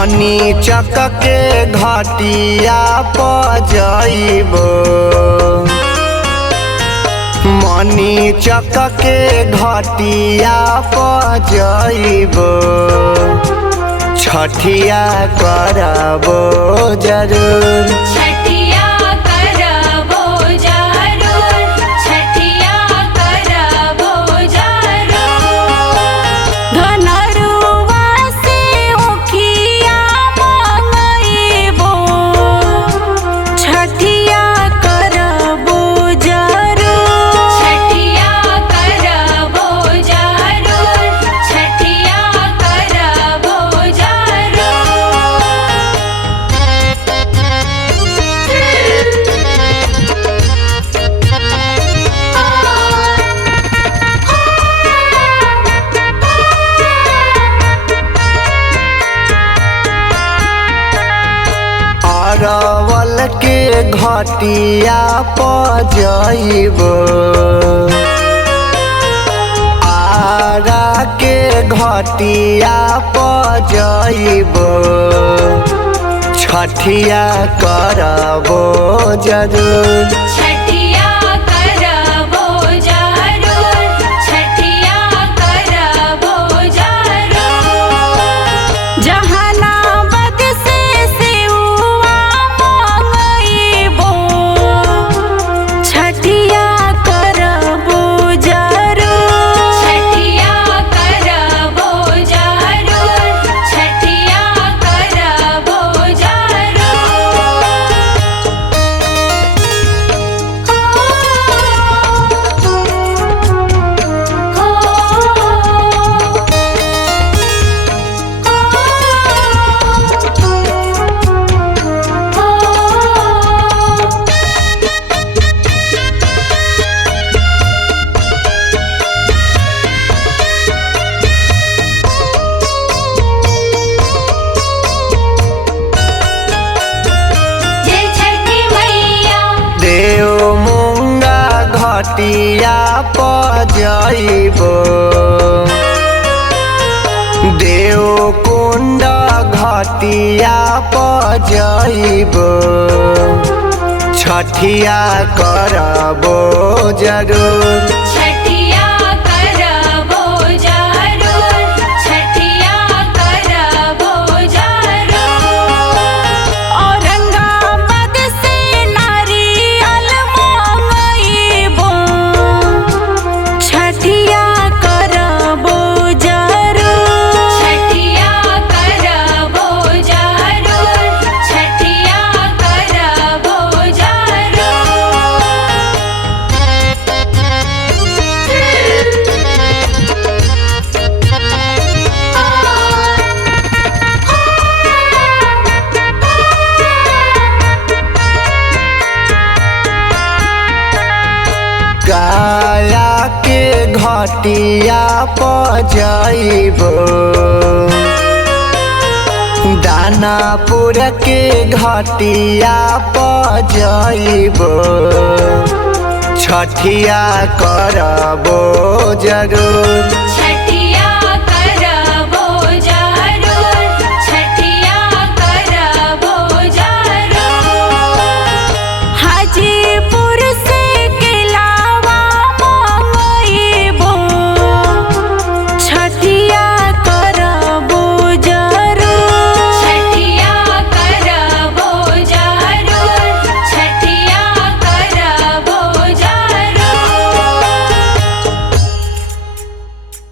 मनी चक के घटिया पजइबो मनी चक के घटिया पजइबो छठिया करबो जरूर छठिया करबो जरूर छठिया करबो जरूर धनरुआ से ओखिया मंगइबो छठिया करबो जरूर छठिया करबो जरूर छठिया करबो अरवल के घटिया पजइबो आरा के घटिया पजइबो छठिया करबो जरूर छठिया करबो जरूर छठिया करबो जरूर जहानाबाद से सेउआ मंगइबो छठिया करबो जरूर छठिया करबो जरूर छठिया करबो जय छठी मैया देव मुंगा घटिया पजइबो देव कुंड घटिया पजइबो छठिया करबो जरूर छठिया करबो जरूर छठिया करबो जरूर औरंगाबाद से नारियल मंगइबो छठिया करबो जरूर छठिया करबो जरूर छठिया करबो गाया के घटिया पजइबो दानापुर के घटिया पजइबो छठिया करबो